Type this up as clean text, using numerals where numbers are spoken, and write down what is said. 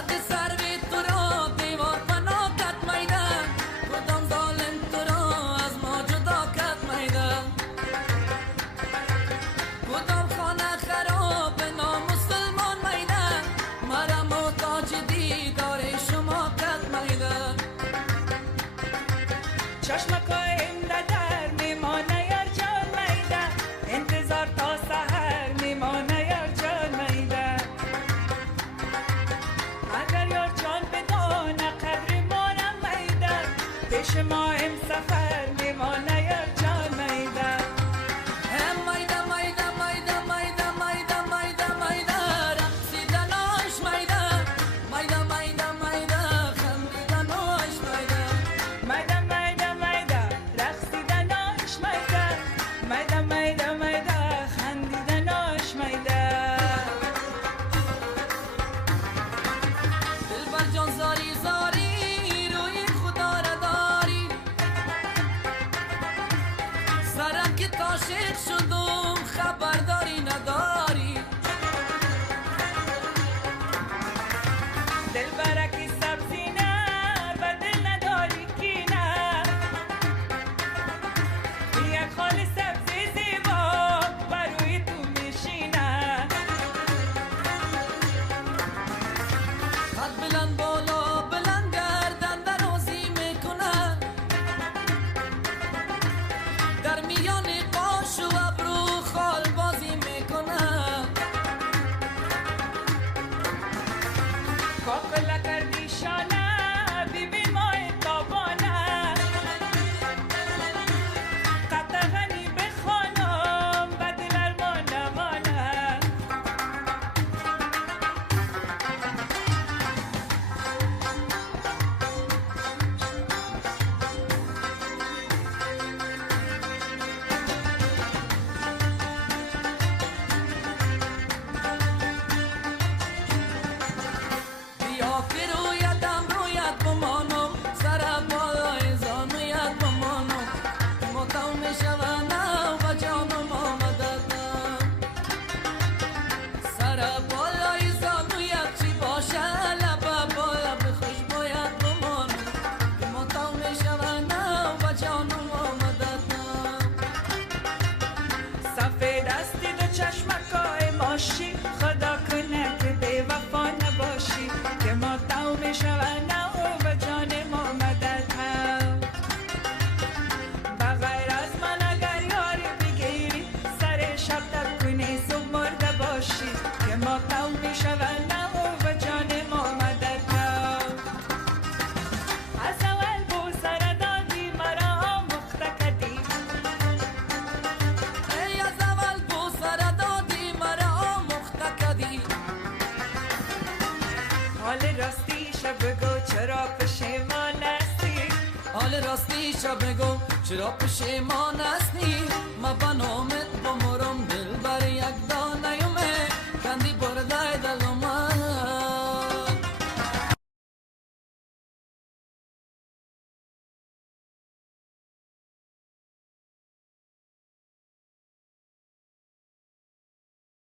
حد سروی تو را دیوار پناه کت میدن کدام ظالم تو را از ما جدا کت میدن کدام خانه خراب نام مسلمان میدن مرا محتاج دیدار شما کت میدن چشمک آینده در میمانه یار جان میده انتظار تا سحر میمانه یار جان میده اگر یار جان بدانه قدر مانم میده پیش ما هم سفر میمانه یار جان میده میده میده میده میده میده میده میده رقصیدناش میده میده میده میده خندیدناش میده میده میده میده رقصیدناش میده میده میده میده خندیدناش میده دلبر جان زاری زاری روی خدا را داری سرک عاشق شدم خبرداری نداری دل برکی سبزی نه و دل نداری کی نه یک خال سبزی زیبا بروی تو میشینه قد بلند بالا بلند گردن درازی میکنه در میان قاش و ابرو خال بازی میکنه کاکلا کردی شانه ببین ماه تابانه قطغنی بخوانم و دل ارمان مانه بیا که رویتم رویت بمانم سر بالای زانویت بمانم ماتم میشونم و جانم آمددم سر بالای زانویت چی باشه لب بالا به خوش باید بمانم ماتم میشونم و جانم آمددم سفید استی دو چشمکای ماشی خدا کنه که بی وفا نباشی که ما تو میشونه و جان ما مدد هم بغیر از من اگر یاری بگیری سر شب تب کنی صبح مرده باشی که ما تو میشونه و جان ما مدد هم از اول بو سر دادی مرا مخته کدی ای از اول بو سر دادی مرا مخته کدی حال راستی شب بگو چرا پشیمان هستی حال راستی شب بگو چرا پشیمان هستی ما بنامت بمرم